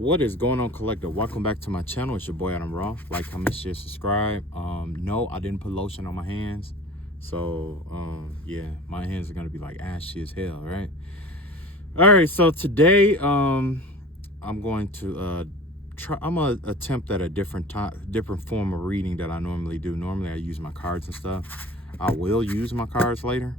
What is going on, collective? Welcome back to my channel. It's your boy Adam Raw. Like, comment, share, subscribe. No, I didn't put lotion on my hands, so yeah, my hands are gonna be like ashy as hell, right? All right, so today I'm going to I'm gonna attempt at a different form of reading that I normally do. Normally I use my cards and stuff. I will use my cards later,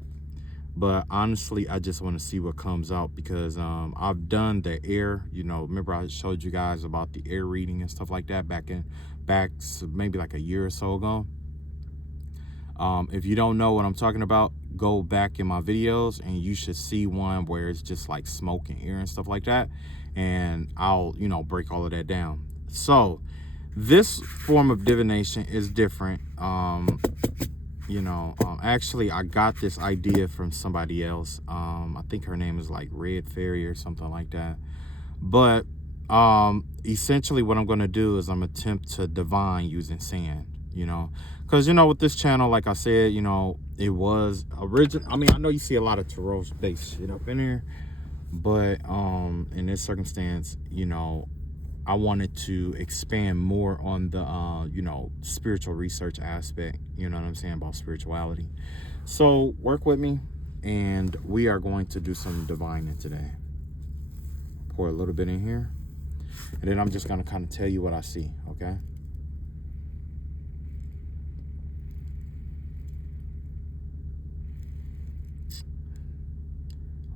but honestly I just want to see what comes out, because I've done the air, remember I showed you guys about the air reading and stuff like that back maybe like a year or so ago. If you don't know what I'm talking about, go back in my videos and you should see one where it's just like smoke and air and stuff like that, and I'll break all of that down. So this form of divination is different. Actually I got this idea from somebody else. I think her name is like Red Fairy or something like that. But essentially what I'm going to do is I'm attempt to divine using sand, because with this channel, like I said, it was original. I mean, I know you see a lot of tarot based shit up in here, but in this circumstance, I wanted to expand more on the spiritual research aspect, you know what I'm saying, about spirituality. So work with me, and we are going to do some divining today. Pour a little bit in here, and then I'm just going to kind of tell you what I see, okay?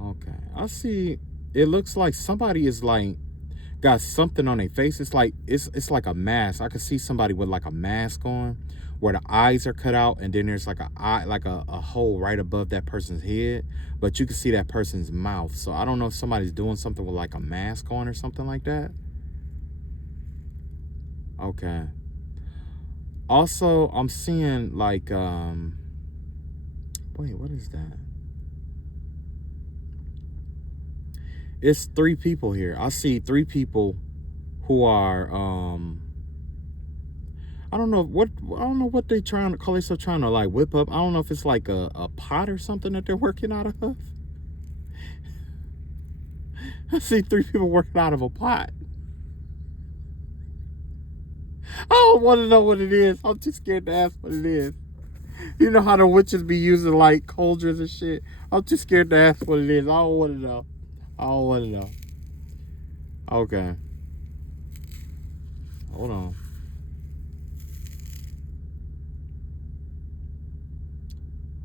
Okay, I see, it looks like somebody is like got something on their face. It's like it's like a mask. I could see somebody with like a mask on, where the eyes are cut out, and then there's like a eye, like a hole right above that person's head, but you can see that person's mouth. So I don't know if somebody's doing something with like a mask on or something like that. Okay. Also, I'm seeing like wait, what is that? It's 3 people here. I see 3 people who are I don't know what they trying to call themselves, trying to like whip up. I don't know if it's like a pot or something that they're working out of. I see 3 people working out of a pot. I don't want to know what it is. I'm too scared to ask what it is. You know how the witches be using like cauldrons and shit. I'm too scared to ask what it is. I don't want to know. I don't want to know. Okay. Hold on.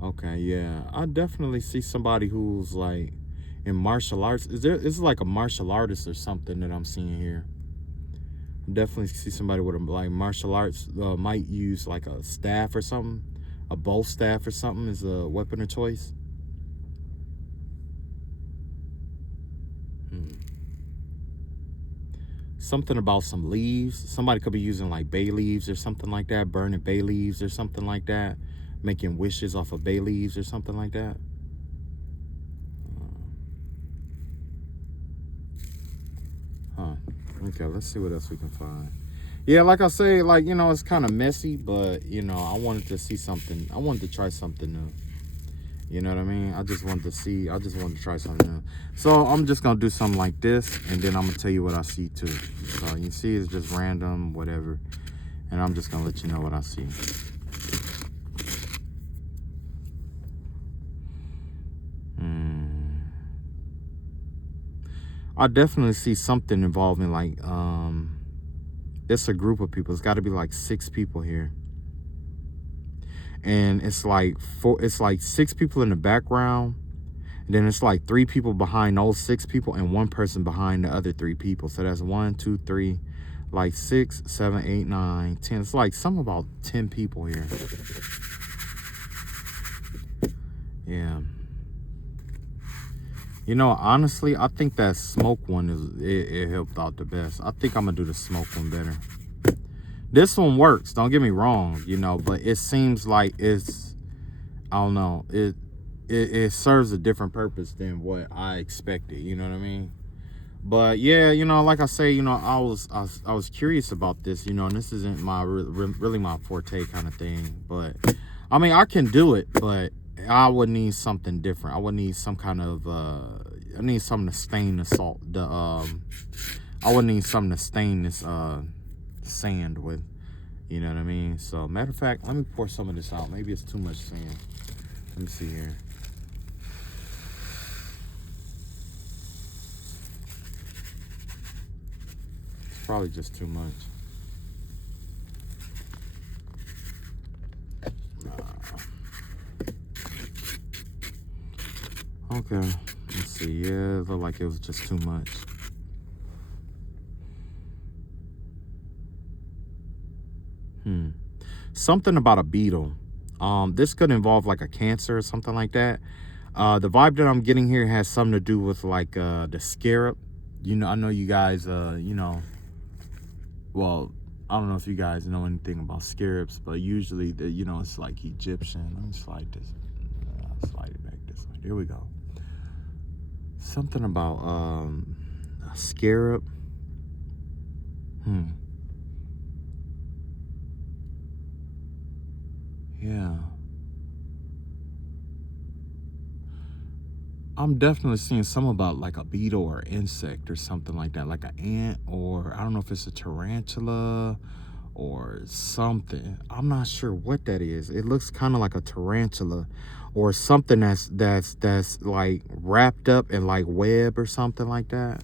Okay, yeah. I definitely see somebody who's like in martial arts. Is like a martial artist or something that I'm seeing here? I definitely see somebody with a like martial arts, might use like a staff or something. A bow staff or something is a weapon of choice. Something about some leaves. Somebody could be using like bay leaves or something like that, burning bay leaves or something like that, making wishes off of bay leaves or something like that. Okay, let's see what else we can find. Yeah, like I say, like, it's kind of messy, but, I wanted to see something. I wanted to try something new. You know what I mean? I just wanted to try something new. So I'm just going to do something like this, and then I'm going to tell you what I see too. So you see it's just random, whatever. And I'm just going to let you know what I see. I definitely see something involving like, it's a group of people. It's got to be like 6 people here. And it's like 6 people in the background, and then it's like 3 people behind those 6 people and 1 person behind the other 3 people. So that's 1, 2, 3, like 6, 7, 8, 9, 10. It's like something about 10 people here. Yeah. Honestly, I think that smoke one it helped out the best. I think I'm gonna do the smoke one better. This one works, don't get me wrong, but it seems like it's, I don't know, it serves a different purpose than what I expected, you know what I mean? But yeah, like I say, I was curious about this, and this isn't really my forte kind of thing, but I mean, I can do it, but I would need something different. I would need some kind of I need something to stain the salt, I would need something to stain this sand with. You know what I mean? So matter of fact, let me pour some of this out. Maybe it's too much sand. Let me see here. It's probably just too much. Okay, let's see. Yeah, it looked like it was just too much. Something about a beetle. This could involve like a cancer or something like that. The vibe that I'm getting here has something to do with like the scarab. You know, I know you guys, you know, well, I don't know if you guys know anything about scarabs, but usually, you know, it's like Egyptian. Let me slide this. Slide it back this way. There we go. Something about a scarab. Yeah. I'm definitely seeing some about like a beetle or insect or something like that, like an ant, or I don't know if it's a tarantula or something. I'm not sure what that is. It looks kind of like a tarantula or something that's like wrapped up in like web or something like that.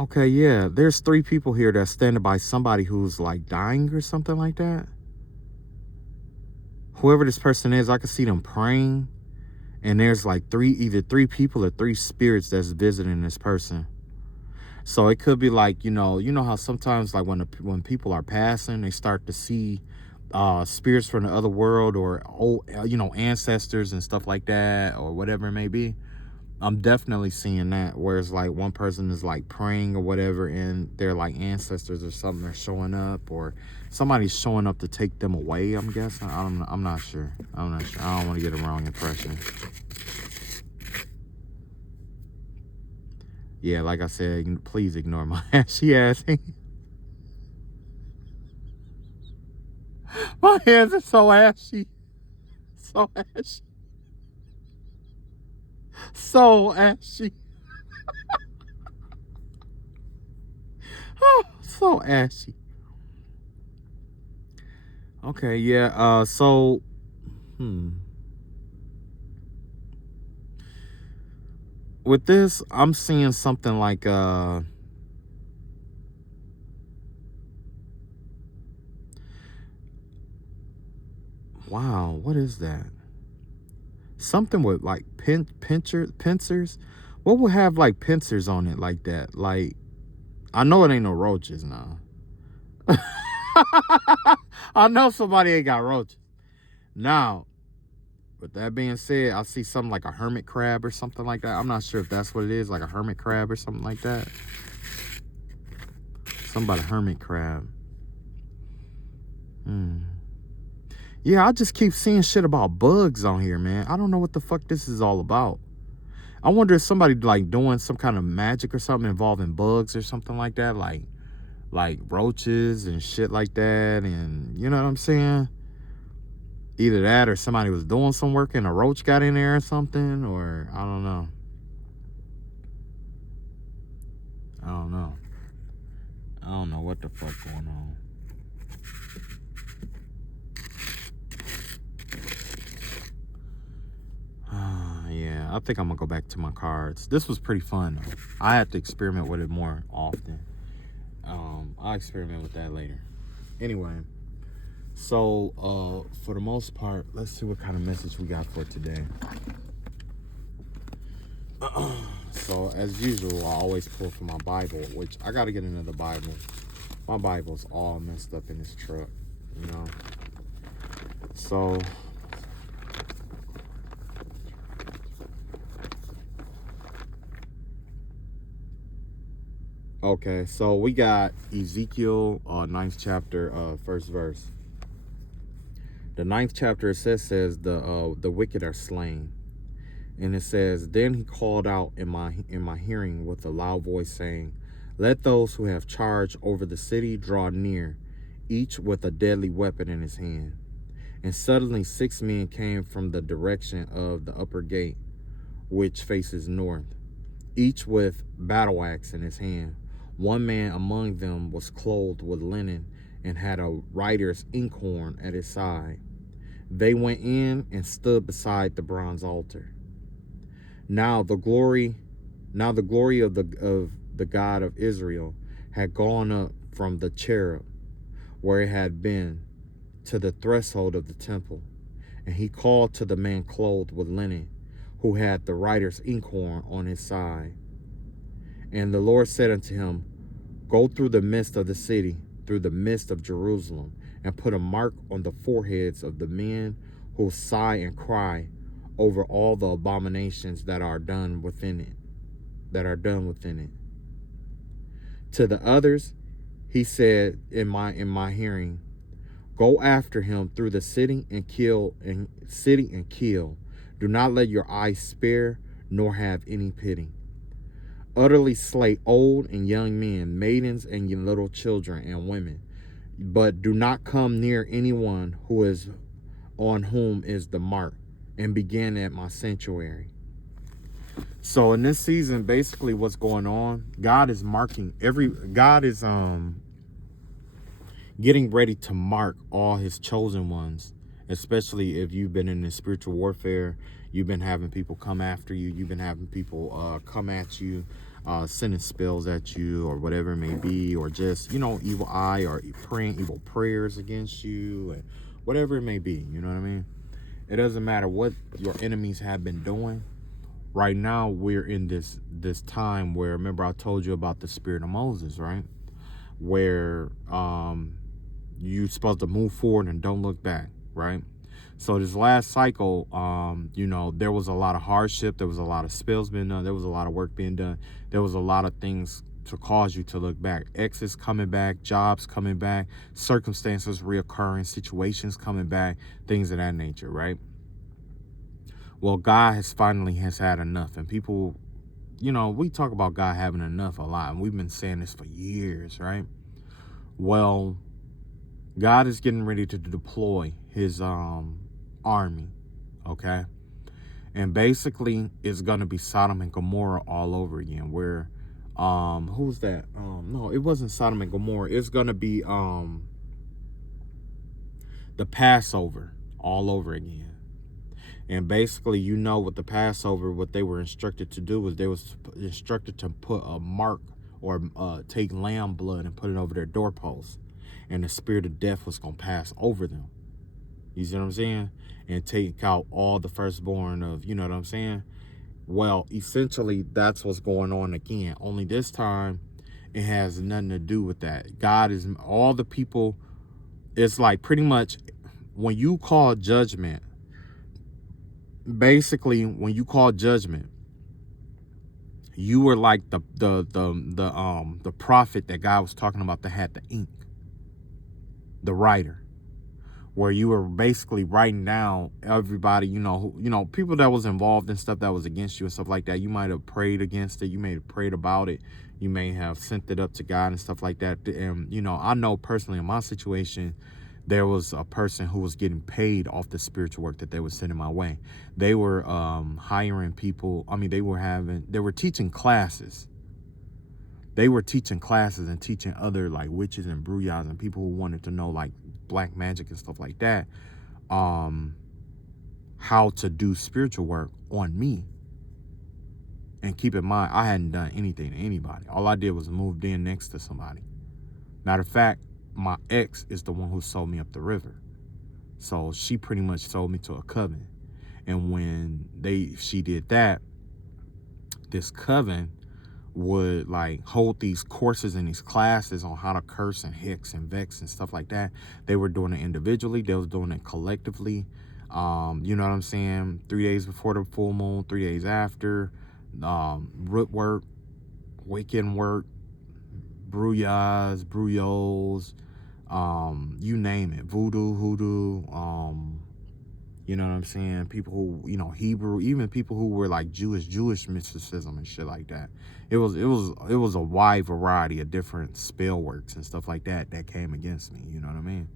Okay, yeah, there's 3 people here that's standing by somebody who's like dying or something like that. Whoever this person is, I can see them praying, and there's like either 3 people or 3 spirits that's visiting this person. So it could be like, you know how sometimes like when people are passing, they start to see spirits from the other world or old, you know, ancestors and stuff like that, or whatever it may be. I'm definitely seeing that, where it's like one person is like praying or whatever, and they're like ancestors or something are showing up, or somebody's showing up to take them away. I'm guessing. I'm not sure. I'm not sure. I don't want to get a wrong impression. Yeah, like I said, please ignore my ashy ass. My hands are so ashy, so ashy, so ashy. Oh, so ashy. Okay, yeah, so with this, I'm seeing something like wow, what is that? Something with like pincers. What would have like pincers on it like that? Like, I know it ain't no roaches now. I know somebody ain't got roaches. Now, with that being said, I see something like a hermit crab or something like that. I'm not sure if that's what it is, like a hermit crab or something like that. Something about a hermit crab. Yeah, I just keep seeing shit about bugs on here, man. I don't know what the fuck this is all about. I wonder if somebody like doing some kind of magic or something involving bugs or something like that, like roaches and shit like that, and you know what I'm saying? Either that or somebody was doing some work and a roach got in there or something, or I don't know. I don't know. I don't know what the fuck going on. Yeah, I think I'm gonna go back to my cards. This was pretty fun though. I have to experiment with it more often. I'll experiment with that later. Anyway, so for the most part, let's see what kind of message we got for today. So as usual, I always pull from my Bible, which I gotta get another Bible. My Bible's all messed up in this truck, you know. So okay, so we got Ezekiel 9th chapter, 1st verse. The 9th chapter says the wicked are slain. And it says, then he called out in my hearing with a loud voice, saying, let those who have charge over the city draw near, each with a deadly weapon in his hand. And suddenly 6 men came from the direction of the upper gate, which faces north, each with battle axe in his hand. One man among them was clothed with linen and had a writer's inkhorn at his side. They went in and stood beside the bronze altar. Now the glory of the God of Israel had gone up from the cherub where it had been to the threshold of the temple. And he called to the man clothed with linen, who had the writer's inkhorn on his side. And the Lord said unto him, Go through the midst of the city, through the midst of Jerusalem, and put a mark on the foreheads of the men who sigh and cry over all the abominations that are done within it. To the others, he said in my hearing, Go after him through the city and kill. Do not let your eyes spare, nor have any pity. Utterly slay old and young men, maidens and little children and women, but do not come near anyone who is on whom is the mark, and begin at my sanctuary. So in this season, basically what's going on, God is getting ready to mark all his chosen ones, especially if you've been in this spiritual warfare. You've been having people come after you. You've been having people come at you, sending spells at you or whatever it may be, or just, evil eye or praying evil prayers against you and whatever it may be. You know what I mean? It doesn't matter what your enemies have been doing. Right now, we're in this time where, remember I told you about the spirit of Moses, right? Where you're supposed to move forward and don't look back, right? So this last cycle, there was a lot of hardship. There was a lot of spills being done. There was a lot of work being done. There was a lot of things to cause you to look back. Exes coming back, jobs coming back, circumstances reoccurring, situations coming back, things of that nature, right? Well, God has had enough. And people, we talk about God having enough a lot. And we've been saying this for years, right? Well, God is getting ready to deploy his army, okay? And basically, it's going to be Sodom and Gomorrah all over again. Where, who's that? No, it wasn't Sodom and Gomorrah. It's going to be the Passover all over again. And basically, with the Passover, what they were instructed to do was they was instructed to put a mark or take lamb blood and put it over their doorposts. And the spirit of death was going to pass over them. You see what I'm saying? And take out all the firstborn of, you know what I'm saying? Well, essentially, that's what's going on again. Only this time, it has nothing to do with that. God is all the people. It's like pretty much when you call judgment, basically, when you call judgment, you were like the prophet that God was talking about that had the ink, the writer, where you were basically writing down everybody, people that was involved in stuff that was against you and stuff like that. You might have prayed against it. You may have prayed about it. You may have sent it up to God and stuff like that. And, I know personally in my situation, there was a person who was getting paid off the spiritual work that they were sending my way. They were hiring people. They were teaching classes. They were teaching classes and teaching other like witches and brujahs and people who wanted to know like black magic and stuff like that, how to do spiritual work on me. And keep in mind, I hadn't done anything to anybody. All I did was moved in next to somebody. Matter of fact, my ex is the one who sold me up the river. So she pretty much sold me to a coven. And when she did that, this coven would like hold these courses and these classes on how to curse and hex and vex and stuff like that. They were doing it individually. They was doing it collectively. You know what I'm saying? 3 days before the full moon, 3 days after, root work, Wiccan work, brujahs, brujos, you name it, voodoo, hoodoo, you know what I'm saying? People who, Hebrew, even people who were like Jewish mysticism and shit like that. It was a wide variety of different spell works and stuff like that came against me. You know what I mean?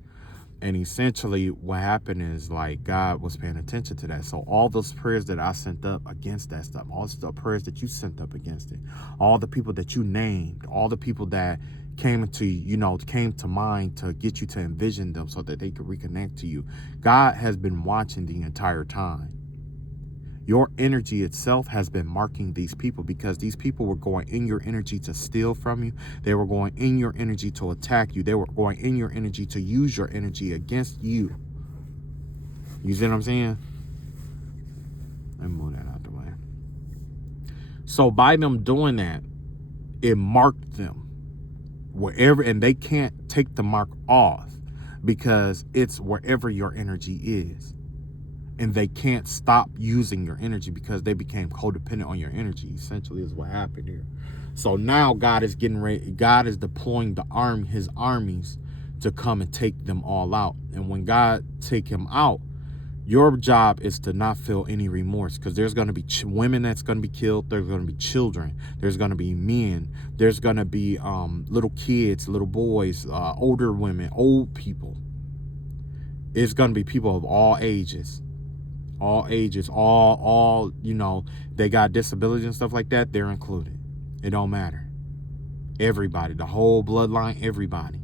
And essentially what happened is like God was paying attention to that. So all those prayers that I sent up against that stuff, all the prayers that you sent up against it, all the people that you named, all the people that came to mind to get you to envision them so that they could reconnect to you, God has been watching the entire time. Your energy itself has been marking these people, because these people were going in your energy to steal from you. They were going in your energy to attack you. They were going in your energy to use your energy against you. You see what I'm saying? Let me move that out the way. So by them doing that, it marked them wherever, and they can't take the mark off because it's wherever your energy is. And they can't stop using your energy because they became codependent on your energy, essentially is what happened here. So now God is getting ready. God is deploying his armies to come and take them all out. And when God take him out, your job is to not feel any remorse, because there's going to be women that's going to be killed. There's going to be children. There's going to be men. There's going to be little kids, little boys, older women, old people. It's going to be people of all ages. All they got disabilities and stuff like that, they're included. It don't matter. Everybody, the whole bloodline, everybody.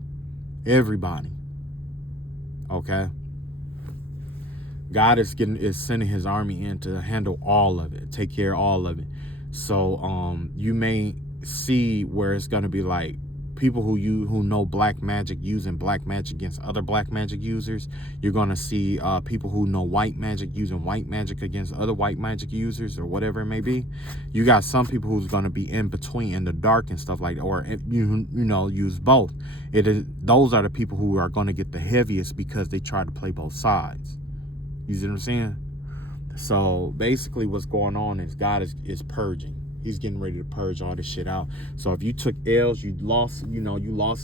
Okay? God is sending his army in to handle all of it, take care of all of it. So you may see where it's gonna be like people who know black magic using black magic against other black magic users. You're gonna see people who know white magic using white magic against other white magic users, or whatever it may be. You got some people who's gonna be in between, in the dark and stuff like that, or use both. Those are the people who are gonna get the heaviest because they try to play both sides. You see what I'm saying? So basically what's going on is God is purging. He's getting ready to purge all this shit out. So if you took L's, you lost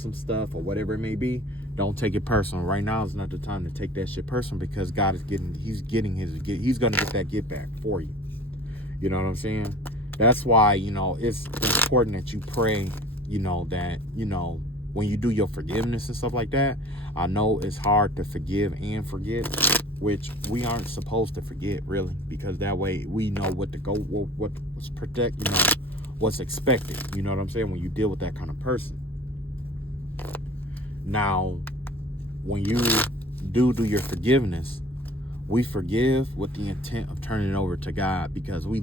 some stuff or whatever it may be, don't take it personal. Right now is not the time to take that shit personal, because God is he's going to get that get back for you. You know what I'm saying? That's why, it's important that you pray, that, when you do your forgiveness and stuff like that. I know it's hard to forgive and forget, which we aren't supposed to forget, really, because that way we know what's protect, what's expected. You know what I'm saying? When you deal with that kind of person. Now, when you do your forgiveness, we forgive with the intent of turning it over to God, because we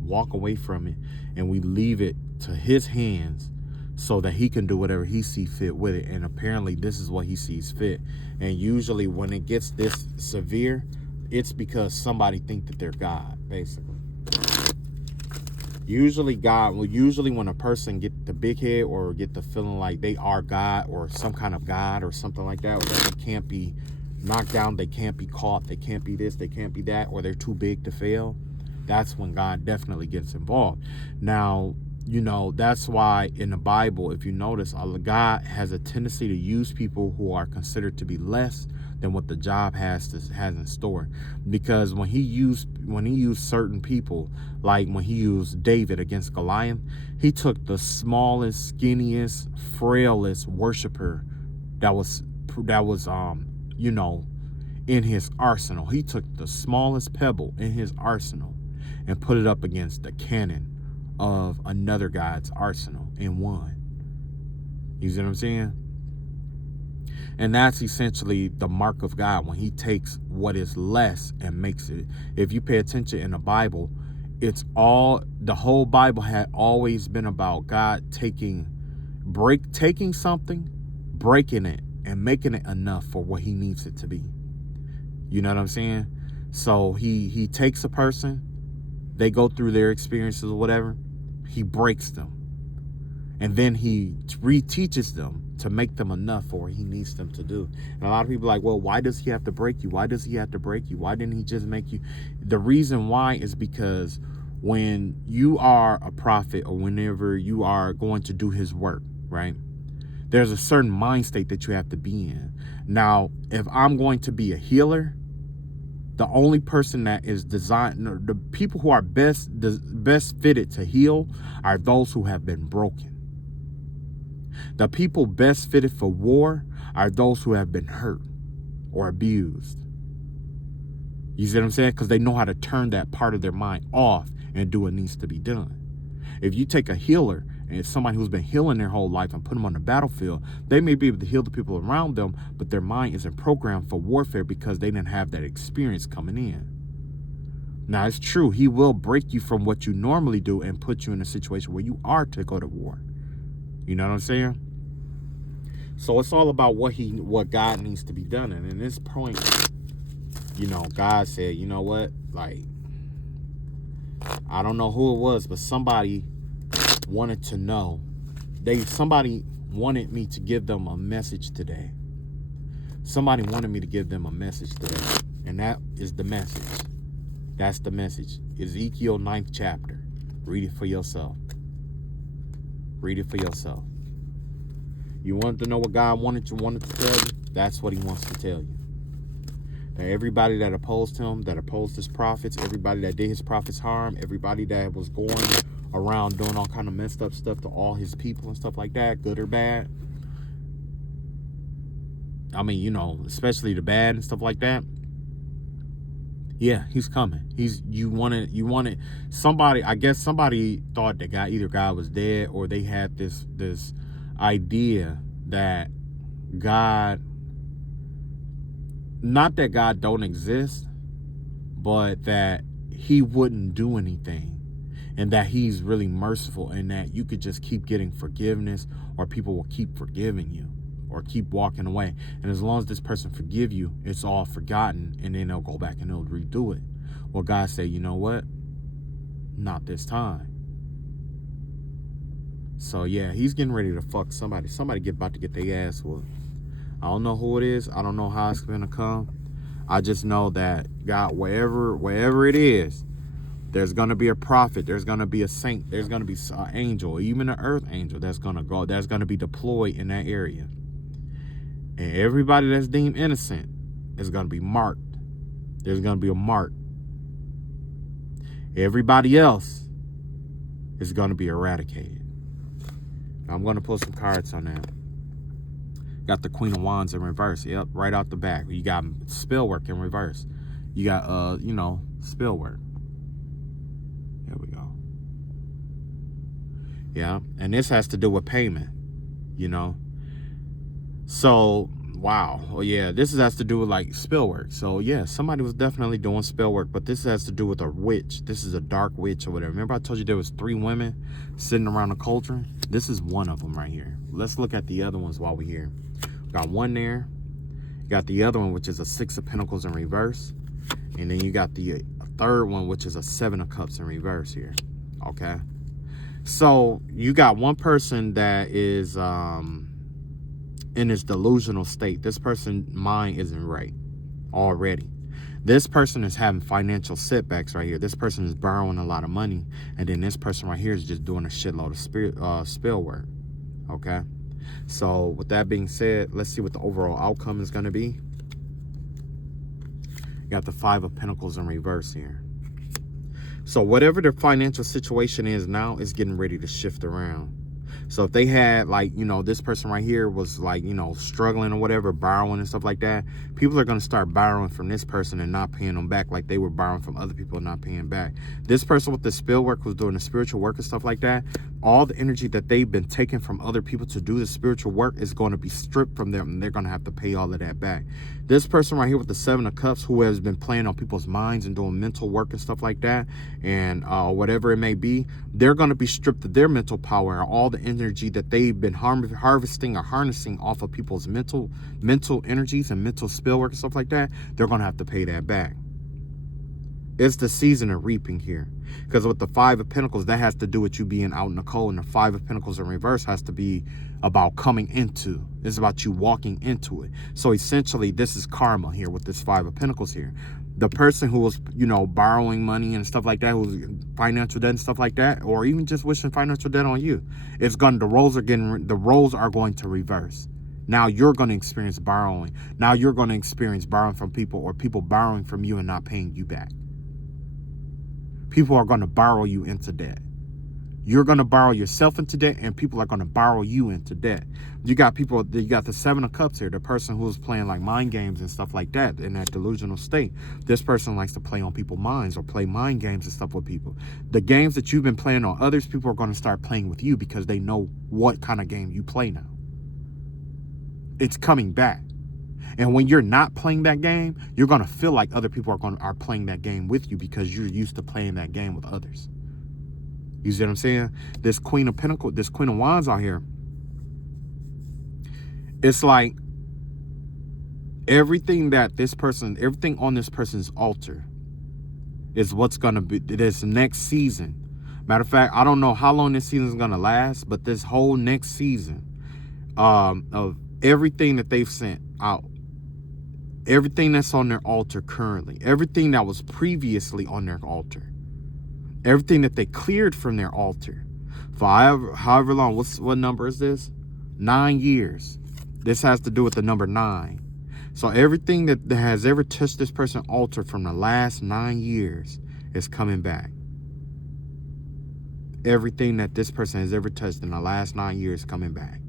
walk away from it and we leave it to his hands, so that he can do whatever he sees fit with it. And apparently this is what he sees fit. And usually when it gets this severe, it's because somebody think that they're God, basically. Usually when a person get the big head or get the feeling like they are God or some kind of God or something like that, or that they can't be knocked down, they can't be caught, they can't be this, they can't be that, or they're too big to fail, that's when God definitely gets involved. Now, that's why in the Bible, if you notice, God has a tendency to use people who are considered to be less than what the job has in store. Because when he used certain people, like when he used David against Goliath, he took the smallest, skinniest, frailest worshiper that was in his arsenal. He took the smallest pebble in his arsenal and put it up against the cannon of another God's arsenal and won. You see what I'm saying? And that's essentially the mark of God, when he takes what is less and makes it. If you pay attention in the Bible, the whole Bible had always been about God taking something, breaking it, and making it enough for what he needs it to be. You know what I'm saying? So he takes a person, they go through their experiences or whatever, he breaks them, and then he reteaches them to make them enough for what he needs them to do. And a lot of people are like, well, why does he have to break you? Why does he have to break you? Why didn't he just make you? The reason why is because when you are a prophet, or whenever you are going to do his work, right, there's a certain mind state that you have to be in. Now, if I'm going to be a healer, the only person that is designed, the people who are best fitted to heal are those who have been broken. The people best fitted for war are those who have been hurt. or abused. You see what I'm saying? Because they know how to turn that part of their mind off and do what needs to be done. If you take a healer and somebody who's been healing their whole life and put them on the battlefield, they may be able to heal the people around them, but their mind isn't programmed for warfare because they didn't have that experience coming in. Now, it's true, he will break you from what you normally do and put you in a situation where you are to go to war. You know what I'm saying? So it's all about what God needs to be done. And in this point, you know, God said, you know what? Like, I don't know who it was, but somebody wanted to know. Somebody wanted me to give them a message today. Somebody wanted me to give them a message today. And that is the message. That's the message. Ezekiel 9th chapter. Read it for yourself. Read it for yourself. You wanted to know what God wanted to tell you? That's what he wants to tell you. That everybody that opposed him, that opposed his prophets, everybody that did his prophets harm, everybody that was going around doing all kind of messed up stuff to all his people and stuff like that, good or bad. I mean, you know, especially the bad and stuff like that. Yeah, he's coming. You wanted somebody, I guess somebody thought that either God was dead, or they had this idea that God, not that God don't exist, but that he wouldn't do anything, and that he's really merciful, and that you could just keep getting forgiveness, or people will keep forgiving you, or keep walking away. And as long as this person forgive you, it's all forgotten, and then they'll go back and they'll redo it. Well, God said, you know what? Not this time. So yeah, he's getting ready to fuck somebody. Somebody about to get their ass whooped. I don't know who it is. I don't know how it's gonna come. I just know that God, wherever it is, there's gonna be a prophet. There's gonna be a saint. There's gonna be an angel, even an earth angel that's gonna be deployed in that area. And everybody that's deemed innocent is going to be marked. There's going to be a mark. Everybody else is going to be eradicated. I'm going to pull some cards on that. Got the Queen of Wands in reverse. Yep, right out the back. You got spell work in reverse. You got, you know, spell work. Here we go. Yeah, and this has to do with payment, you know. So, wow. Well, yeah, this has to do with like spell work. So, yeah, somebody was definitely doing spell work, but this has to do with a witch. This is a dark witch or whatever. Remember I told you there was 3 women sitting around a cauldron? This is one of them right here. Let's look at the other ones while we're here. Got one there. Got the other one, which is a 6 of Pentacles in reverse. And then you got the third one, which is a 7 of Cups in reverse here. Okay. So, you got one person that is, in this delusional state. This person's mind isn't right already. This person is having financial setbacks right here. This person is borrowing a lot of money, and then this person right here is just doing a shitload of spell work. Okay, so with that being said, let's see what the overall outcome is going to be. You got the 5 of Pentacles in reverse here. So whatever their financial situation is now is getting ready to shift around. So if they had, like, you know, this person right here was like, you know, struggling or whatever, borrowing and stuff like that, people are going to start borrowing from this person and not paying them back like they were borrowing from other people and not paying back. This person with the spell work was doing the spiritual work and stuff like that. All the energy that they've been taking from other people to do the spiritual work is going to be stripped from them, and they're going to have to pay all of that back. This person right here with the 7 of Cups, who has been playing on people's minds and doing mental work and stuff like that, and whatever it may be, they're going to be stripped of their mental power and all the energy that they've been harvesting or harnessing off of people's mental energies and mental spell work and stuff like that. They're going to have to pay that back. It's the season of reaping here. Because with the 5 of Pentacles, that has to do with you being out in the cold. And the 5 of Pentacles in reverse has to be about coming into. It's about you walking into it. So essentially, this is karma here with this 5 of Pentacles here. The person who was, you know, borrowing money and stuff like that, who's financial debt and stuff like that, or even just wishing financial debt on you, the roles are going to reverse. Now you're going to experience borrowing. Now you're going to experience borrowing from people, or people borrowing from you and not paying you back. People are going to borrow you into debt. You're going to borrow yourself into debt, and people are going to borrow you into debt. You got the 7 of Cups here, the person who's playing like mind games and stuff like that in that delusional state. This person likes to play on people's minds or play mind games and stuff with people. The games that you've been playing on others, people are going to start playing with you because they know what kind of game you play now. It's coming back. And when you're not playing that game, you're going to feel like other people are playing that game with you because you're used to playing that game with others. You see what I'm saying? This Queen of Pentacles, this Queen of Wands out here, it's like everything on this person's altar is what's going to be this next season. Matter of fact, I don't know how long this season is going to last, but this whole next season of everything that they've sent out, everything that's on their altar currently, everything that was previously on their altar, everything that they cleared from their altar for however long. What number is this? 9 years. This has to do with the number 9. So everything that has ever touched this person's altar from the last 9 years is coming back. Everything that this person has ever touched in the last 9 years is coming back.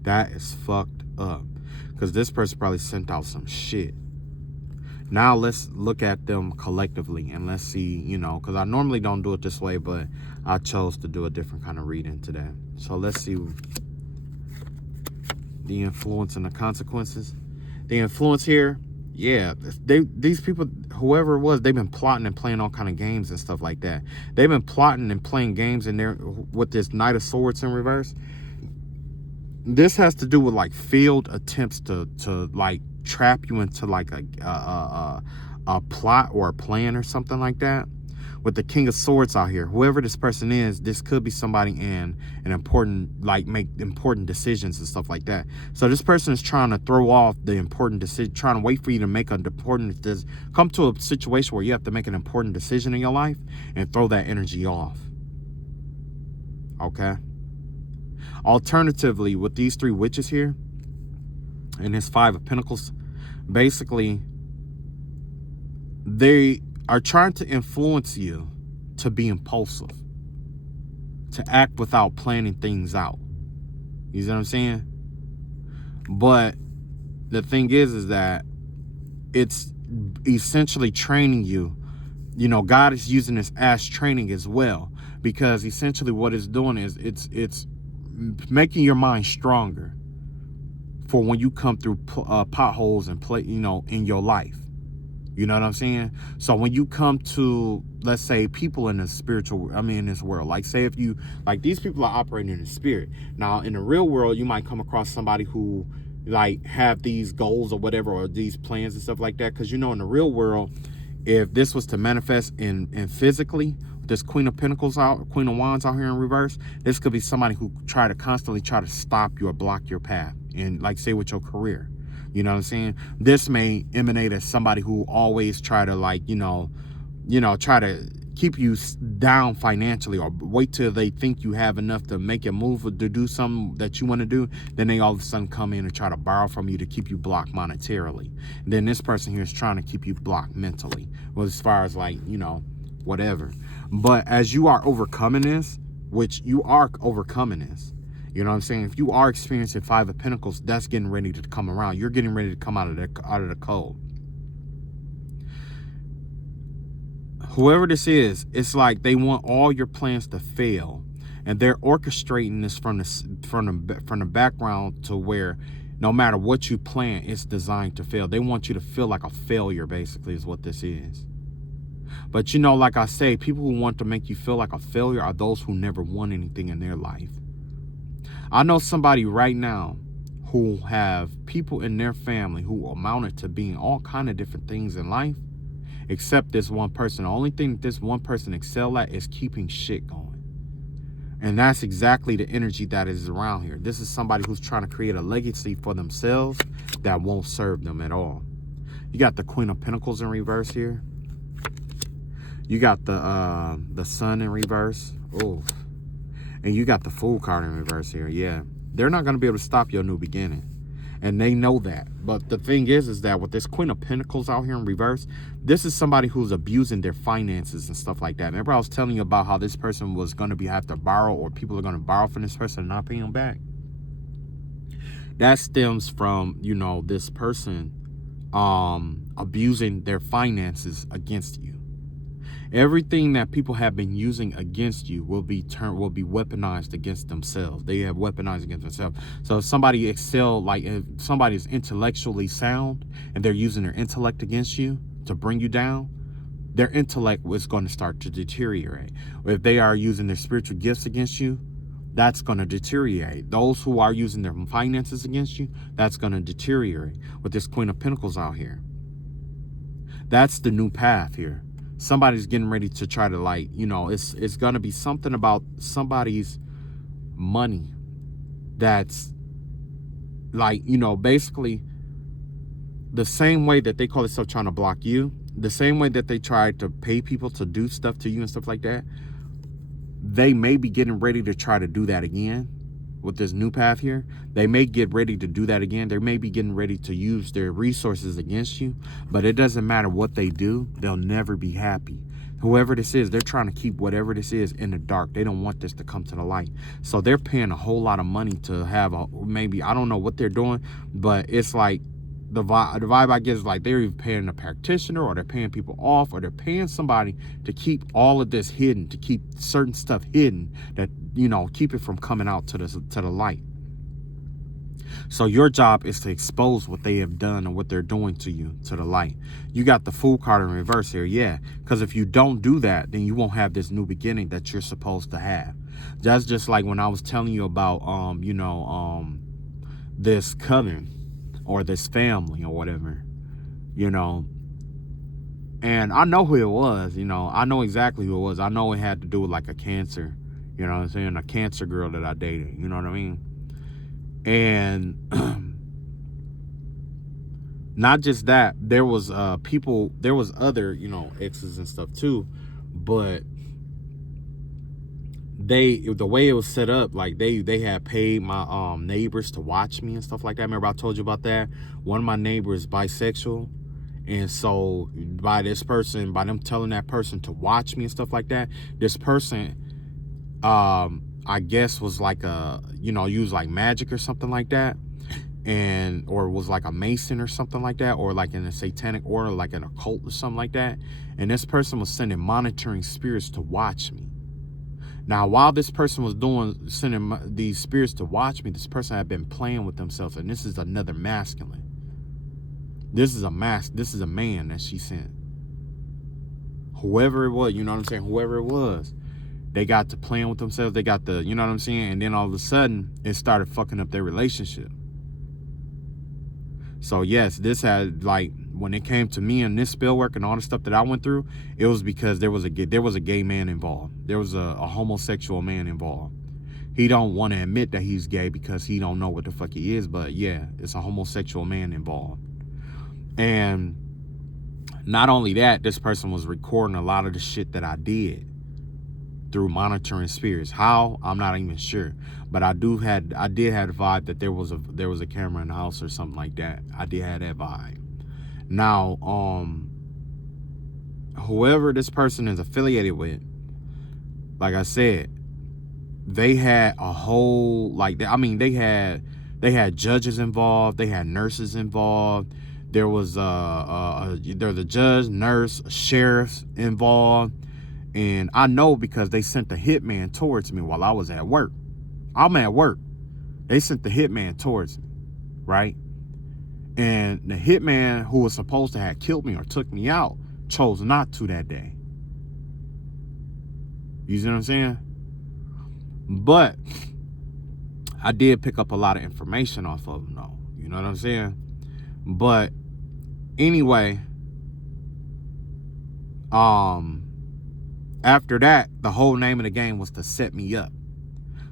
That is fucked up. Because this person probably sent out some shit. Now let's look at them collectively and let's see, because I normally don't do it this way, but I chose to do a different kind of reading today. So let's see the influence and the consequences. The influence here, yeah, these people, whoever it was, they've been plotting and playing all kind of games and stuff like that. They've been plotting and playing games in there with this Knight of Swords in reverse. This has to do with like failed attempts to like trap you into like a plot or a plan or something like that. With the King of Swords out here, whoever this person is, this could be somebody in an important, like make important decisions and stuff like that. So this person is trying to throw off the important decision, trying to wait for you to make an important decision, come to a situation where you have to make an important decision in your life and throw that energy off. Okay. Alternatively, with these 3 witches here and this 5 of Pentacles, basically they are trying to influence you to be impulsive, to act without planning things out. You see what I'm saying? But the thing is that it's essentially training you. God is using this as training as well, because essentially what it's doing is it's making your mind stronger for when you come through potholes and play, in your life. You know what I'm saying? So when you come to, let's say, people in the spiritual, in this world, like say if you, like these people are operating in the spirit. Now in the real world, you might come across somebody who like have these goals or whatever, or these plans and stuff like that. Because in the real world, if this was to manifest in physically, this Queen of Pentacles Queen of Wands out here in reverse, this could be somebody who constantly try to stop you or block your path. And like say with your career, you know what I'm saying? This may emanate as somebody who always try to like, try to keep you down financially, or wait till they think you have enough to make a move or to do something that you want to do. Then they all of a sudden come in and try to borrow from you to keep you blocked monetarily. And then this person here is trying to keep you blocked mentally. Well, as far as like, whatever. But as you are overcoming this, which you are overcoming this, you know what I'm saying? If you are experiencing 5 of Pentacles, that's getting ready to come around. You're getting ready to come out of the cold. Whoever this is, it's like they want all your plans to fail, and they're orchestrating this from the background to where no matter what you plan, it's designed to fail. They want you to feel like a failure, basically, is what this is. But like I say, people who want to make you feel like a failure are those who never won anything in their life. I know somebody right now who have people in their family who amounted to being all kind of different things in life, except this one person. The only thing that this one person excel at is keeping shit going. And that's exactly the energy that is around here. This is somebody who's trying to create a legacy for themselves that won't serve them at all. You got the Queen of Pentacles in reverse here. You got the Sun in reverse. Oh. And you got the Fool card in reverse here. Yeah. They're not going to be able to stop your new beginning. And they know that. But the thing is that with this Queen of Pentacles out here in reverse, this is somebody who's abusing their finances and stuff like that. Remember I was telling you about how this person was going to have to borrow, or people are going to borrow from this person and not pay them back? That stems from, you know, this person abusing their finances against you. Everything that people have been using against you will be weaponized against themselves. They have weaponized against themselves. So if somebody if somebody's intellectually sound and they're using their intellect against you to bring you down, their intellect is going to start to deteriorate. If they are using their spiritual gifts against you, that's going to deteriorate. Those who are using their finances against you, that's going to deteriorate. With this Queen of Pentacles out here, that's the new path here. Somebody's getting ready to try to, like, you know, it's going to be something about somebody's money that's like, you know, basically the same way that they call themselves trying to block you, the same way that they try to pay people to do stuff to you and stuff like that, they may be getting ready to try to do that again. With this new path here, they may get ready to do that again. They may be getting ready to use their resources against you, but it doesn't matter what they do. They'll never be happy. Whoever this is, they're trying to keep whatever this is in the dark. They don't want this to come to the light. So they're paying a whole lot of money to have maybe, I don't know what they're doing, but it's like the vibe I get is like they're either paying a practitioner, or they're paying people off, or they're paying somebody to keep all of this hidden, to keep certain stuff hidden that, you know, keep it from coming out to the light. So your job is to expose what they have done and what they're doing to you to the light. You got the Fool card in reverse here, yeah. Because if you don't do that, then you won't have this new beginning that you're supposed to have. That's just like when I was telling you about, this coven or this family or whatever, you know. And I know who it was, you know. I know exactly who it was. I know it had to do with like a cancer, you know what I'm saying? A cancer girl that I dated, you know what I mean? And not just that, there was there was other, you know, exes and stuff too, but the way it was set up, like they had paid my neighbors to watch me and stuff like that. Remember I told you about that? One of my neighbors is bisexual, and so by them telling that person to watch me and stuff like that, this person I guess was like a, you know, used like magic or something like that, and or was like a mason or something like that, or like in a satanic order, like an occult or something like that. And this person was sending monitoring spirits to watch me. Now, while this person was sending these spirits to watch me, this person had been playing with themselves. And this is another masculine. This is a man that she sent. Whoever it was, you know what I'm saying? Whoever it was, they got to playing with themselves. They got the, you know what I'm saying? And then all of a sudden, it started fucking up their relationship. So yes, this had, like, when it came to me and this spell work and all the stuff that I went through, it was because there was a gay man involved. There was a homosexual man involved. He don't want to admit that he's gay because he don't know what the fuck he is, but yeah, it's a homosexual man involved. And not only that, this person was recording a lot of the shit that I did through monitoring spirits. How? I'm not even sure. But I did have the vibe that there was a camera in the house or something like that. I did have that vibe. Now, whoever this person is affiliated with, like I said, they had a whole, like, they had judges involved, they had nurses involved. There was the judge, nurse, sheriffs involved. And I know because they sent the hitman towards me while I was at work. I'm at work. They sent the hitman towards me, right? And the hitman who was supposed to have killed me or took me out chose not to that day. You see what I'm saying? But I did pick up a lot of information off of them, though. You know what I'm saying? But anyway, after that, the whole name of the game was to set me up.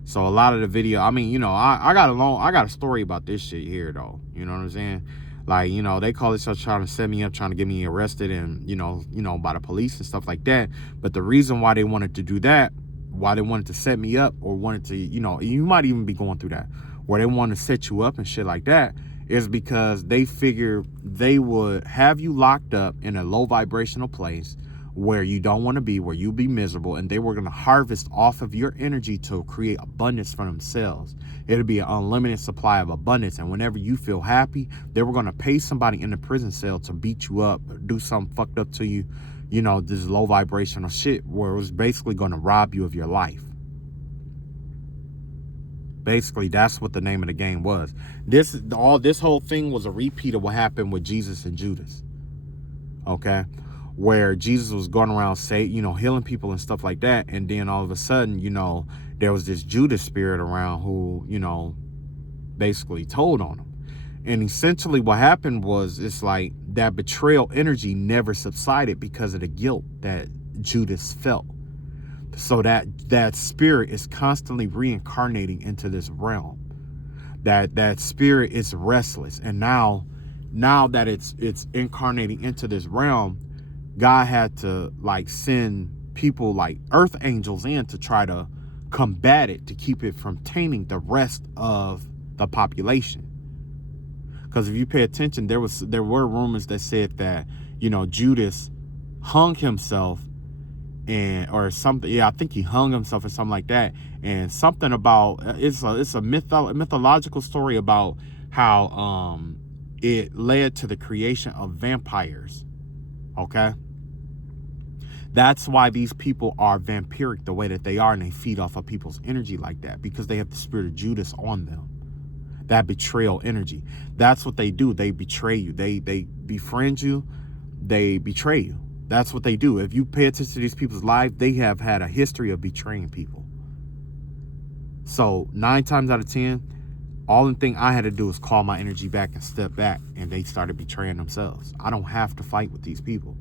So a lot of the video, I mean, you know, I got a story about this shit here, though. You know what I'm saying? Like, you know, they call themselves trying to set me up, trying to get me arrested and, you know, by the police and stuff like that. But the reason why they wanted to do that, why they wanted to set me up or wanted to, you know, you might even be going through that, where they want to set you up and shit like that, is because they figure they would have you locked up in a low vibrational place where you don't want to be, where you'll be miserable, and they were going to harvest off of your energy to create abundance for themselves. It'll be an unlimited supply of abundance, and whenever you feel happy, they were going to pay somebody in the prison cell to beat you up, or do something fucked up to you, you know, this low vibrational shit where it was basically going to rob you of your life. Basically, that's what the name of the game was. This whole thing was a repeat of what happened with Jesus and Judas. Okay? Where Jesus was going around healing people and stuff like that. And then all of a sudden, you know, there was this Judas spirit around who, you know, basically told on him. And essentially what happened was, it's like that betrayal energy never subsided because of the guilt that Judas felt. So that spirit is constantly reincarnating into this realm. That spirit is restless. And now that it's incarnating into this realm, God had to like send people like earth angels in to try to combat it, to keep it from tainting the rest of the population. Because if you pay attention, there were rumors that said that, you know, Judas hung himself or something. Yeah, I think he hung himself or something like that. And something about it's a mythological story about how it led to the creation of vampires. Okay. That's why these people are vampiric the way that they are, and they feed off of people's energy like that, because they have the spirit of Judas on them. That betrayal energy. That's what they do. They betray you. They befriend you. They betray you. That's what they do. If you pay attention to these people's lives, they have had a history of betraying people. So 9 times out of 10, all the thing I had to do was call my energy back and step back, and they started betraying themselves. I don't have to fight with these people.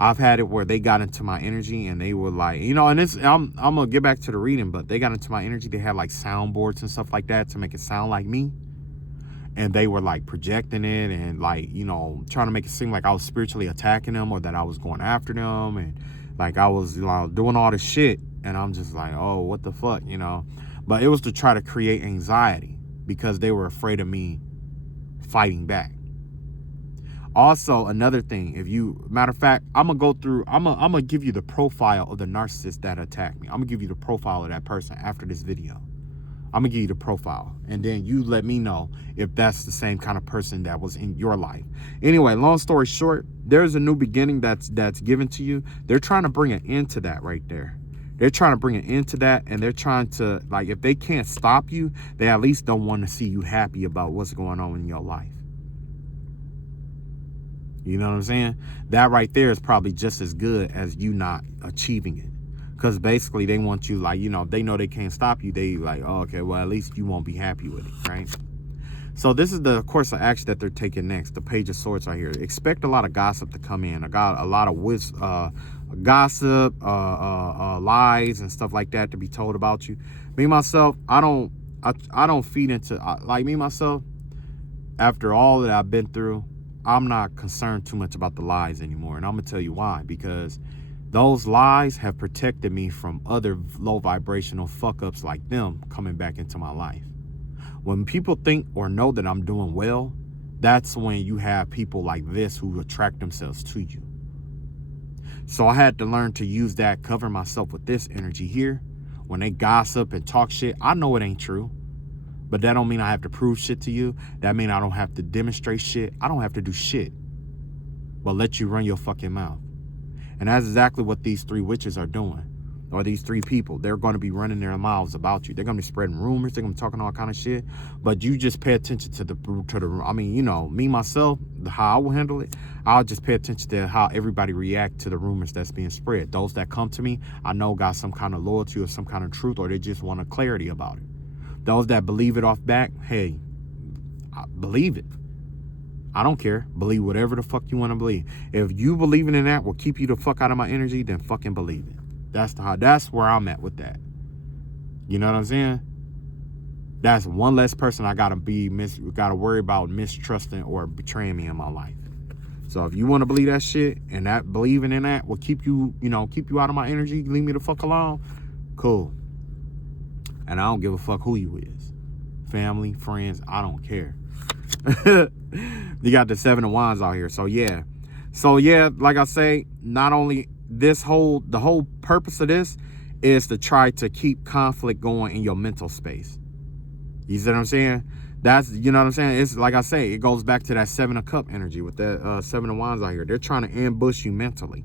I've had it where they got into my energy and they were like, you know, and I'm gonna get back to the reading, but they got into my energy. They had like soundboards and stuff like that to make it sound like me. And they were like projecting it and like, you know, trying to make it seem like I was spiritually attacking them, or that I was going after them, and like I was, you know, doing all this shit. And I'm just like, oh, what the fuck, you know? But it was to try to create anxiety because they were afraid of me fighting back. Also, another thing, matter of fact, I'm gonna give you the profile of the narcissist that attacked me. I'm gonna give you the profile of that person after this video. I'm gonna give you the profile, and then you let me know if that's the same kind of person that was in your life. Anyway, long story short, there's a new beginning that's given to you. They're trying to bring an end to that right there. They're trying to bring an end to that, and they're trying to, like, if they can't stop you, they at least don't want to see you happy about what's going on in your life. You know what I'm saying? That right there is probably just as good as you not achieving it. Because basically they want you, like, you know, if they know they can't stop you, they like, oh, okay, well, at least you won't be happy with it, right? So this is the course of action that they're taking next. The Page of Swords right here. Expect a lot of gossip to come in. I got a lot of gossip, lies and stuff like that to be told about you. Me, myself, I don't feed into, like me, myself, after all that I've been through, I'm not concerned too much about the lies anymore. And I'm going to tell you why. Because those lies have protected me from other low vibrational fuck ups like them coming back into my life. When people think or know that I'm doing well, that's when you have people like this who attract themselves to you. So I had to learn to use that, cover myself with this energy here. When they gossip and talk shit, I know it ain't true. But that don't mean I have to prove shit to you. That mean I don't have to demonstrate shit. I don't have to do shit but let you run your fucking mouth. And that's exactly what these 3 witches are doing. Or these 3 people. They're going to be running their mouths about you. They're going to be spreading rumors. They're going to be talking all kind of shit. But you just pay attention to the I mean, you know, me, myself, how I will handle it. I'll just pay attention to how everybody react to the rumors that's being spread. Those that come to me, I know got some kind of loyalty or some kind of truth, or they just want a clarity about it. Those that believe it off back, hey, believe it. I don't care. Believe whatever the fuck you want to believe. If you believing in that will keep you the fuck out of my energy, then fucking believe it. That's where I'm at with that. You know what I'm saying? That's one less person I gotta worry about mistrusting or betraying me in my life. So if you want to believe that shit, and that believing in that will keep you, keep you out of my energy, leave me the fuck alone, cool. And I don't give a fuck who you is. family, friends, I don't care. You got the 7 of Wands out here. So yeah, like I say, not only the whole purpose of this is to try to keep conflict going in your mental space. You see what I'm saying? That's, you know what I'm saying? It's like I say, it goes back to that 7 of Cup energy with that 7 of Wands out here. They're trying to ambush you mentally.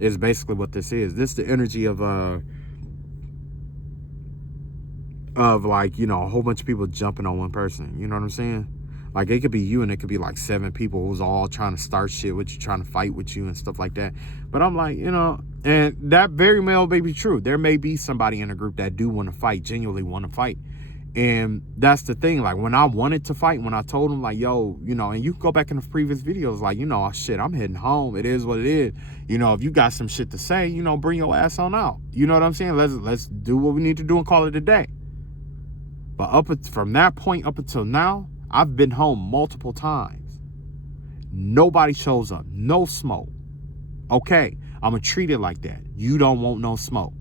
Is basically what this is. This is the energy of like, you know, a whole bunch of people jumping on one person. You know what I'm saying? Like, it could be you and it could be like 7 people who's all trying to start shit with you, trying to fight with you and stuff like that. But I'm like, you know, and that very well may be true. There may be somebody in a group that do want to fight, genuinely want to fight. And that's the thing. Like, when I wanted to fight, when I told them, like, yo, you know, and you can go back in the previous videos, like, you know, oh, shit, I'm heading home. It is what it is. You know, if you got some shit to say, you know, bring your ass on out. You know what I'm saying? Let's do what we need to do and call it a day. But from that point up until now, I've been home multiple times. Nobody shows up. No smoke. Okay, I'm going to treat it like that. You don't want no smoke.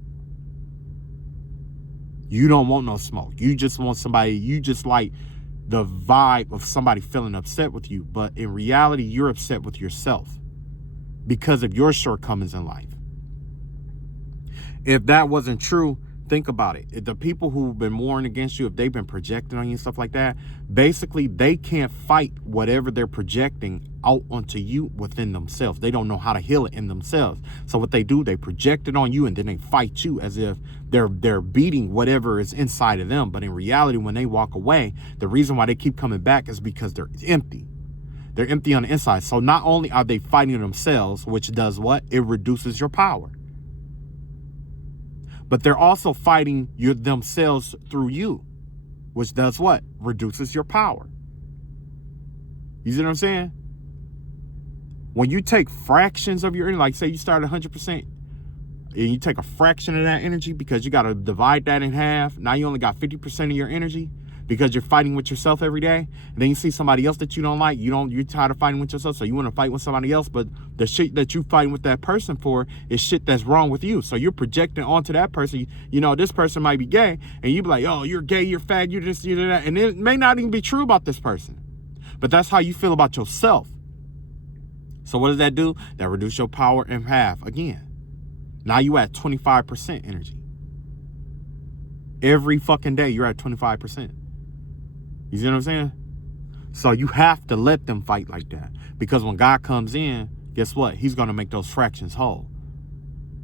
You don't want no smoke. You just want somebody, you just like the vibe of somebody feeling upset with you. But in reality, you're upset with yourself because of your shortcomings in life. If that wasn't true, think about it. If the people who've been warring against you, if they've been projecting on you and stuff like that, basically they can't fight whatever they're projecting out onto you within themselves. They don't know how to heal it in themselves. So what they do, they project it on you and then they fight you as if they're beating whatever is inside of them. But in reality, when they walk away, the reason why they keep coming back is because they're empty. They're empty on the inside. So not only are they fighting themselves, which does what? It reduces your power. But they're also fighting themselves through you, which does what? Reduces your power. You see what I'm saying? When you take fractions of your energy, like say you start at 100%, and you take a fraction of that energy because you got to divide that in half. Now you only got 50% of your energy because you're fighting with yourself every day. And then you see somebody else that you don't like. You're tired of fighting with yourself, so you want to fight with somebody else. But the shit that you fighting with that person for is shit that's wrong with you. So you're projecting onto that person. You know, this person might be gay, and you be like, oh, you're gay, you're fag, you're this, you're that. And it may not even be true about this person. But that's how you feel about yourself. So what does that do? That reduces your power in half again. Now you at 25% energy. Every fucking day you're at 25%. You see what I'm saying? So you have to let them fight like that. Because when God comes in, guess what? He's going to make those fractions whole.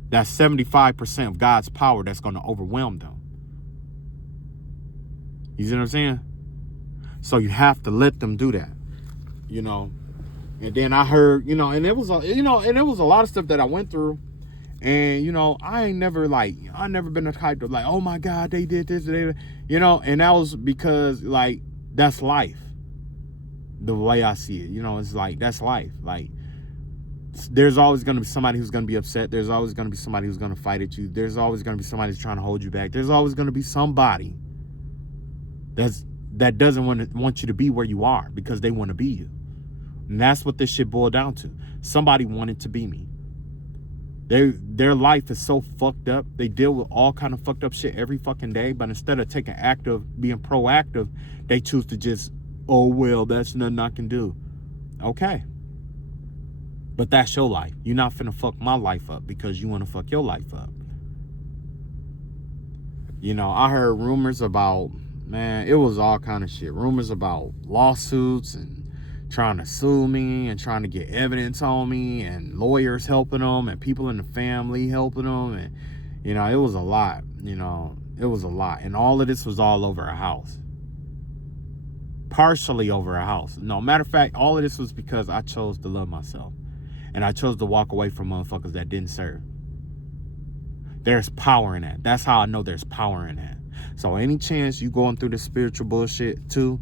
That's 75% of God's power that's going to overwhelm them. You see what I'm saying? So you have to let them do that. You know? And then I heard, you know, and it was a lot of stuff that I went through. And, you know, I never been the type to like, oh my God, they did this, you know, and that was because like, that's life. The way I see it, you know, it's like, that's life. Like, there's always going to be somebody who's going to be upset. There's always going to be somebody who's going to fight at you. There's always going to be somebody who's trying to hold you back. There's always going to be somebody that doesn't want you to be where you are because they want to be you. And that's what this shit boiled down to. Somebody wanted to be me. Their life is so fucked up. They deal with all kind of fucked up shit every fucking day. But instead of taking active, being proactive, they choose to just, oh, well, that's nothing I can do. Okay. But that's your life. You're not finna fuck my life up because you want to fuck your life up. You know, I heard rumors about, man, it was all kind of shit. Rumors about lawsuits and trying to sue me and trying to get evidence on me and lawyers helping them and people in the family helping them. And, you know, it was a lot, you know, it was a lot. And all of this was all over a house. Partially over a house. No, matter of fact, all of this was because I chose to love myself. And I chose to walk away from motherfuckers that didn't serve. There's power in that. That's how I know there's power in that. So any chance you going through this spiritual bullshit too,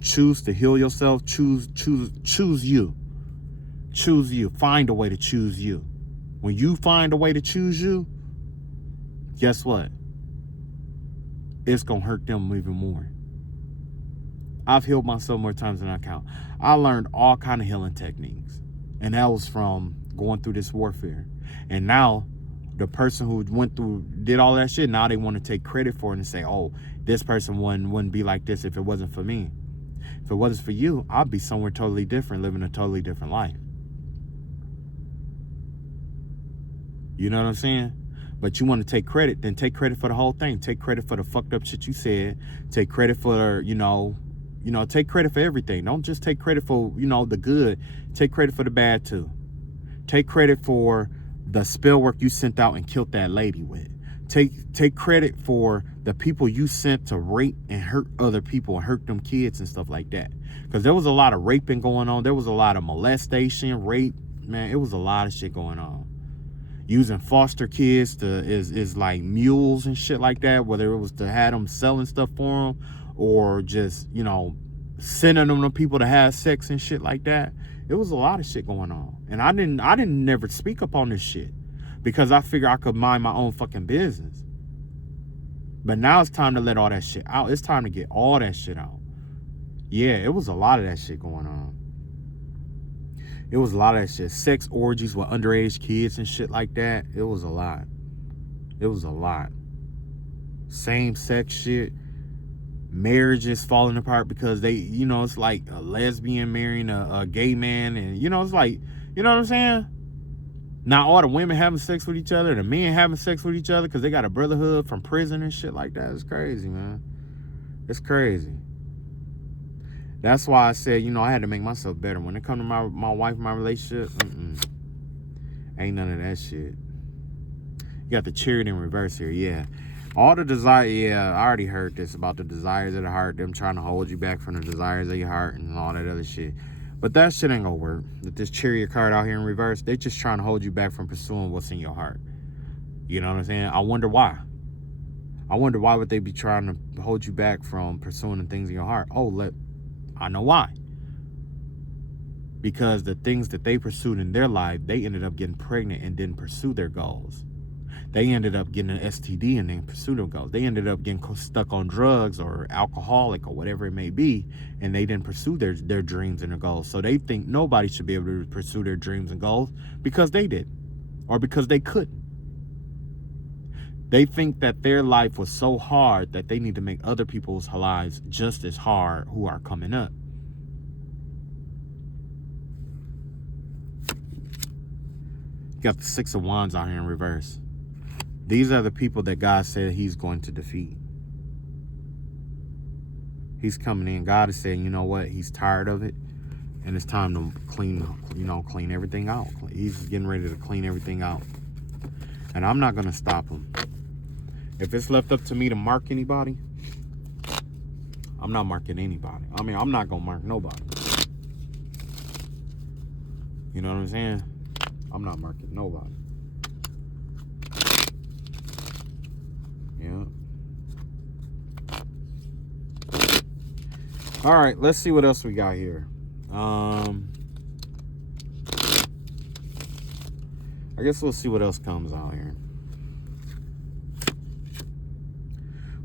choose to heal yourself. Choose you. Choose you. Find a way to choose you. When you find a way to choose you, guess what? It's going to hurt them even more. I've healed myself more times than I count. I learned all kind of healing techniques. And that was from going through this warfare. And now the person who did all that shit, now they want to take credit for it and say, oh, this person wouldn't be like this if it wasn't for me. If it wasn't for you, I'd be somewhere totally different, living a totally different life. You know what I'm saying? But you want to take credit, then take credit for the whole thing. Take credit for the fucked up shit you said. Take credit for, take credit for everything. Don't just take credit for, the good. Take credit for the bad too. Take credit for the spell work you sent out and killed that lady with. Take credit for the people you sent to rape and hurt other people and hurt them kids and stuff like that. Because there was a lot of raping going on. There was a lot of molestation, rape. Man, it was a lot of shit going on. Using foster kids is like mules and shit like that, whether it was to have them selling stuff for them or just, sending them to people to have sex and shit like that. It was a lot of shit going on. And I didn't never speak up on this shit because I figured I could mind my own fucking business. But now it's time to let all that shit out. It's time to get all that shit out. Yeah, it was a lot of that shit going on. It was a lot of that shit. Sex orgies with underage kids and shit like that. It was a lot. It was a lot. Same sex shit. Marriages falling apart because they, it's like a lesbian marrying a gay man. And, it's like, you know what I'm saying? Not all the women having sex with each other. The men having sex with each other because they got a brotherhood from prison and shit like that. It's crazy, man. It's crazy. That's why I said, I had to make myself better. When it comes to my wife, my relationship, ain't none of that shit. You got the chariot in reverse here, yeah. All the desire, yeah, I already heard this about the desires of the heart, them trying to hold you back from the desires of your heart and all that other shit. But that shit ain't gonna work. With this chariot card out here in reverse, they just trying to hold you back from pursuing what's in your heart. You know what I'm saying? I wonder why. I wonder why would they be trying to hold you back from pursuing the things in your heart? I know why. Because the things that they pursued in their life, they ended up getting pregnant and didn't pursue their goals. They ended up getting an STD and didn't pursue their goals. They ended up getting stuck on drugs or alcoholic or whatever it may be, and they didn't pursue their dreams and their goals. So they think nobody should be able to pursue their dreams and goals because they did, or because they couldn't. They think that their life was so hard that they need to make other people's lives just as hard who are coming up. You got the Six of Wands out here in reverse. These are the people that God said he's going to defeat. He's coming in. God is saying, you know what? He's tired of it. And it's time to clean everything out. He's getting ready to clean everything out. And I'm not going to stop him. If it's left up to me to mark anybody, I'm not marking anybody. I mean, I'm not going to mark nobody. You know what I'm saying? I'm not marking nobody. Yeah. All right, let's see what else we got here. I guess we'll see what else comes out here.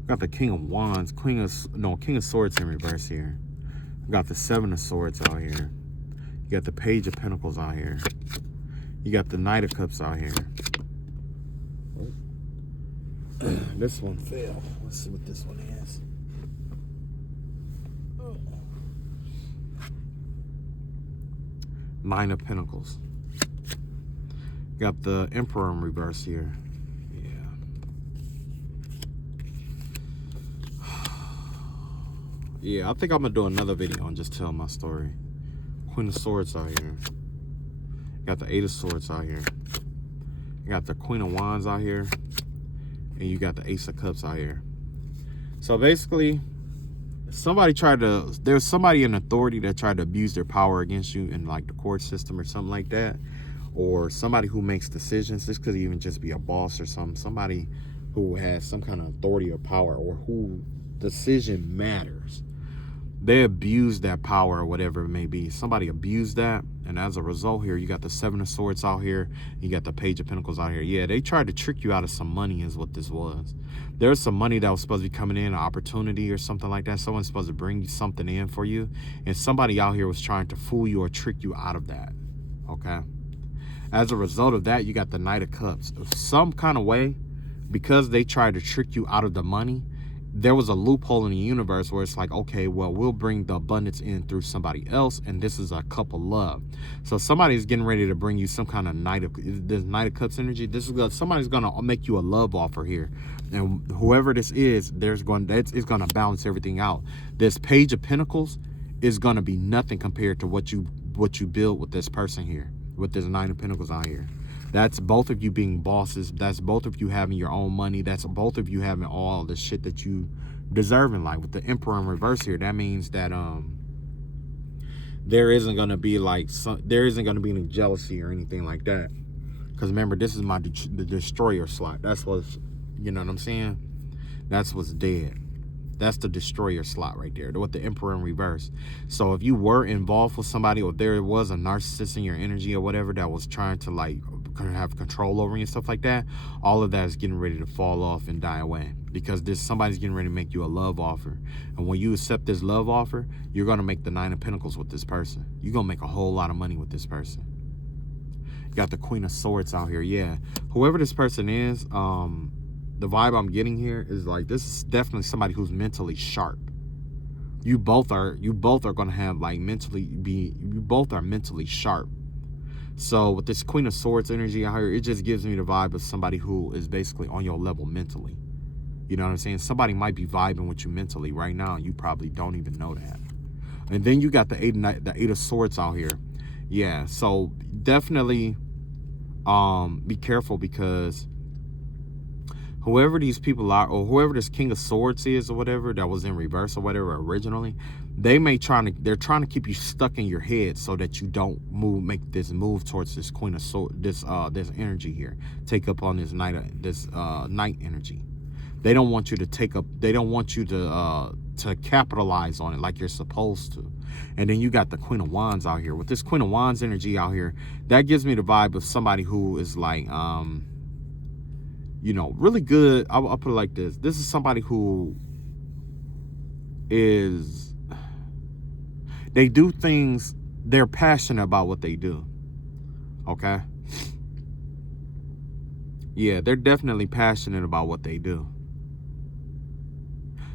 Got the King of Wands, King of Swords in reverse here. We got the Seven of Swords out here. You got the Page of Pentacles out here. You got the Knight of Cups out here. This one fell. Let's see what this one is. Nine of Pentacles. Got the Emperor in reverse here. Yeah, I think I'm gonna do another video and just tell my story. Queen of Swords out here. Got the Eight of Swords out here. You got the Queen of Wands out here. And you got the Ace of Cups out here. So basically, there's somebody in authority that tried to abuse their power against you in like the court system or something like that. Or somebody who makes decisions. This could even just be a boss or something. Somebody who has some kind of authority or power, or who decision matters. They abuse that power or whatever it may be. Somebody abused that, and as a result here, you got the Seven of Swords out here. You got the Page of Pentacles out here. Yeah, they tried to trick you out of some money is what this was. There's some money that was supposed to be coming in, an opportunity or something like that. Someone's supposed to bring you something in for you, and somebody out here was trying to fool you or trick you out of that, okay? As a result of that, you got the Knight of Cups. Some kind of way, because they tried to trick you out of the money, there was a loophole in the universe where it's like, okay, well, we'll bring the abundance in through somebody else, and this is a couple love. So somebody's getting ready to bring you some kind of Knight of Cups energy. This is somebody's gonna make you a love offer here, and whoever this is, it's gonna balance everything out. This Page of Pentacles is gonna be nothing compared to what you build with this person here, with this Nine of Pentacles out here. That's both of you being bosses. That's both of you having your own money. That's both of you having all the shit that you deserve in life. With the Emperor in reverse here, that means that there isn't gonna be like any jealousy or anything like that. Because remember, this is the Destroyer slot. That's what's, you know what I'm saying? That's what's dead. That's the Destroyer slot right there, with the Emperor in reverse. So if you were involved with somebody, or there was a narcissist in your energy or whatever that was trying to like have control over you and stuff like that, all of that is getting ready to fall off and die away, because somebody's getting ready to make you a love offer. And when you accept this love offer, you're going to make the Nine of Pentacles with this person. You're going to make a whole lot of money with this person. You got the Queen of Swords out here. Yeah, whoever this person is, the vibe I'm getting here is like, this is definitely somebody who's mentally sharp. You both are going to have like you both are mentally sharp. So with this Queen of Swords energy out here, it just gives me the vibe of somebody who is basically on your level mentally. You know what I'm saying? Somebody might be vibing with you mentally right now, and you probably don't even know that. And then you got the Eight of Swords out here. Yeah, so definitely be careful, because whoever these people are, or whoever this King of Swords is, or whatever, that was in reverse or whatever originally, they're trying to keep you stuck in your head so that you don't make this move towards this Queen of Swords, this energy here, take up on this Knight energy. They don't want you to they don't want you to capitalize on it like you're supposed to. And then you got the Queen of Wands out here. With this Queen of Wands energy out here, that gives me the vibe of somebody who is like, you know, really good. I'll put it like this. This is somebody who they do things, they're passionate about what they do. Okay? Yeah, they're definitely passionate about what they do.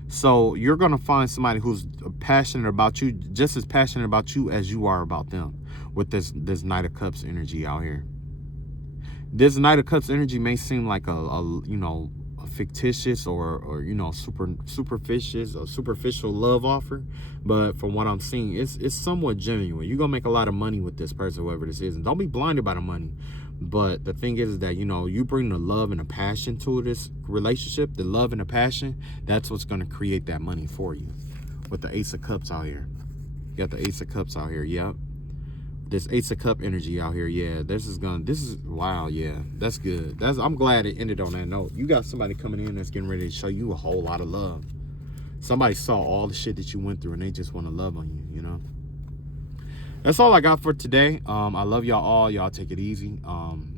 So you're going to find somebody who's passionate about you, just as passionate about you as you are about them, with this Knight of Cups energy out here. This Knight of Cups energy may seem like a fictitious or you know, superficial love offer, but from what I'm seeing, it's somewhat genuine. You're gonna make a lot of money with this person, whoever this is, and don't be blinded by the money. But the thing is that, you know, you bring the love and the passion to this relationship. The love and the passion, that's what's gonna create that money for you. With the Ace of Cups out here, you got the Ace of Cups out here. Yep. This Ace of Cup energy out here, yeah, this is wow, yeah, that's good. I'm glad it ended on that note. You got somebody coming in that's getting ready to show you a whole lot of love. Somebody saw all the shit that you went through, and they just want to love on you, you know. That's all I got for today. I love y'all all. Y'all take it easy.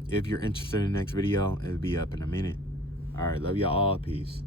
If you're interested in the next video, it'll be up in a minute. All right, love y'all all. Peace.